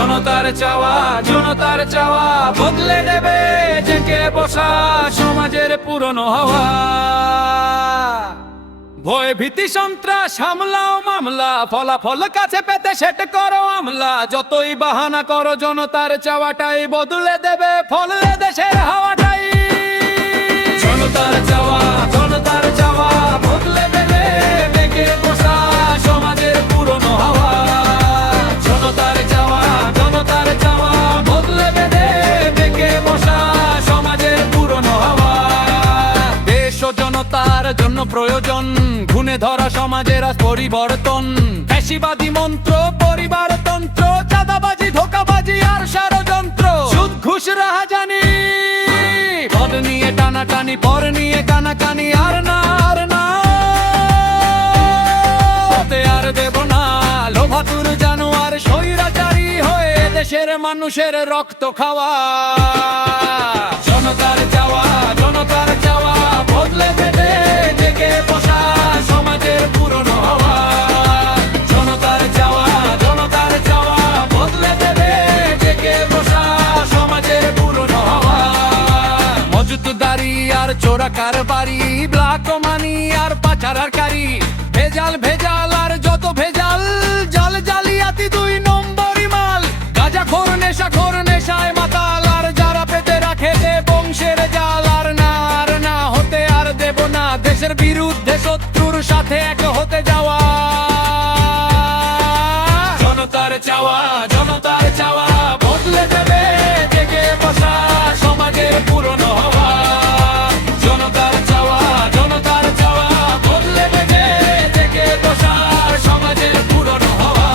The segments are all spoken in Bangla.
জনতার চাওয়া বদলে দেবে জেগে বসা সমাজের পুরনো হাওয়া। ভয় ভীতি সন্ত্রাস হামলা ও মামলা, ফলাফল কাছে পেতে সেট করো আমলা। যতই বাহানা করো জনতার চাওয়াটাই বদলে দেবে ফলে দেশের হাওয়াটাই। জনতার চাওয়া বদলে দেবে জেগে বসা সমাজের পুরনো হাওয়া। জনতার চাওয়া বদলে দেবে জেগে বসা সমাজের পুরনো হাওয়া। দেশ ও জনতার জন্য প্রয়োজন গুণে ধরা সমাজের আজ পরিবর্তন। ফ্যাসিবাদী মন্ত্র, পরিবারতন্ত্র, চাঁদাবাজি, ধোঁকাবাজি আর ষড়যন্ত্র, সুদ ঘুষ রাহাজানি, পদ নিয়ে টানাটানি, পর নিয়ে কানাকানি। আর না হতে আর দেব না লোভাতুর জানোয়ার স্বৈরাচারী হয়ে দেশের মানুষের রক্ত খাওয়া। জনতার চাওয়া বদলে দেবে জেগে বসা সমাজের পুরনো হাওয়া। জনতার চাওয়া বদলে দেবে জেগে বসা সমাজের পুরনো হাওয়া। মজুতদারি আর চোরা কারবারি, ব্ল্যাক মানি আর পাচারকারী, ভেজাল আর যত ভেজাল, জাল জালিয়াতি 2 নম্বরি মাল। গাঁজাখোর নেশাখোর নেশায় মাতাল, আর যারা পেতে রাখে দে বংশের জাল। আর না হতে আর দেব না দেশের বিরুদ্ধে শত্রুর সাথে এক হতে যাওয়া। জনতার চাওয়া বদলে দেবে জেগে বসা সমাজের পুরনো হাওয়া। জনতার চাওয়া বদলে দেবে জেগে বসা সমাজের পুরনো হাওয়া।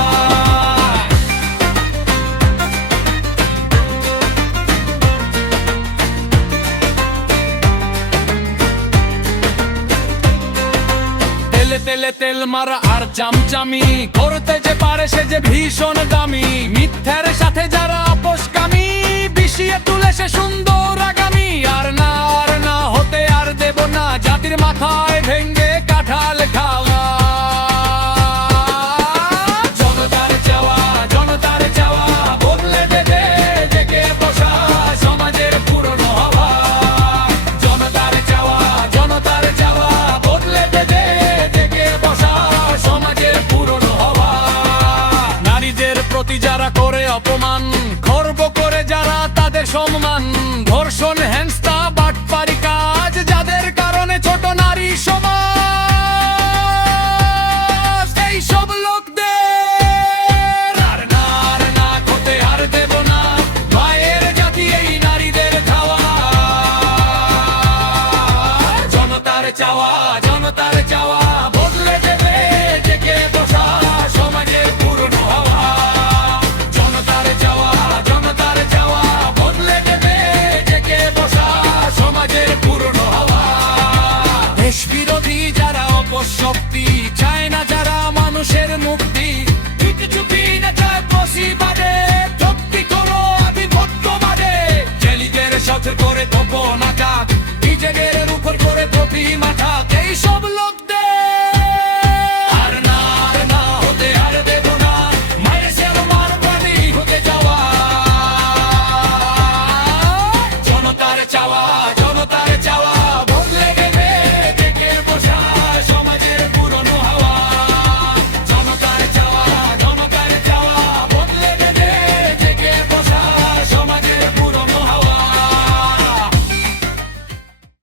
তেলে তেল মারা আর চামচামি করতে যে পারে সে যে ভীষণ দামি। মিথ্যার সাথে যারা আপোষকামী বিষিয়ে তুলে সে সুন্দর আগামী। আর না হতে আর দেব না জাতির মাথায় ভেঙ্গে কাঁঠাল খাওয়া। জনতার চাওয়া বদলে দেবে জেগে বসা সমাজের পুরনো হাওয়া। জনতার চাওয়া বদলে দেবে জেগে বসা সমাজের পুরনো হাওয়া। নারীদের প্রতি যারা করে অপমান, খর্ব করে যারা তাদের সম্মান, ধর্ষণ হেনস্থা বাটপারি কাজ যাদের কারণে ছোট নারী সমাজ, এই সব লোকদের আর না হতে আর দেব না মায়ের জাতি এই নারীদের খাওয়া। জনতার চাওয়া বদলে দেবে জেগে বসা সমাজের পুরনো হাওয়া। জনতার চাওয়া বদলে দেবে জেগে বসা সমাজের পুরনো হাওয়া। দেশ বিরোধী যারা অপশক্তি, চায় না যারা মানুষের মুক্তি, চুপি না চায় বসিবাদে, চুক্তি করো আধিপত্যবাদে। জেলিদের সাথে করে তপ নাটক, নিজেদের উপর করে প্রতি মাথা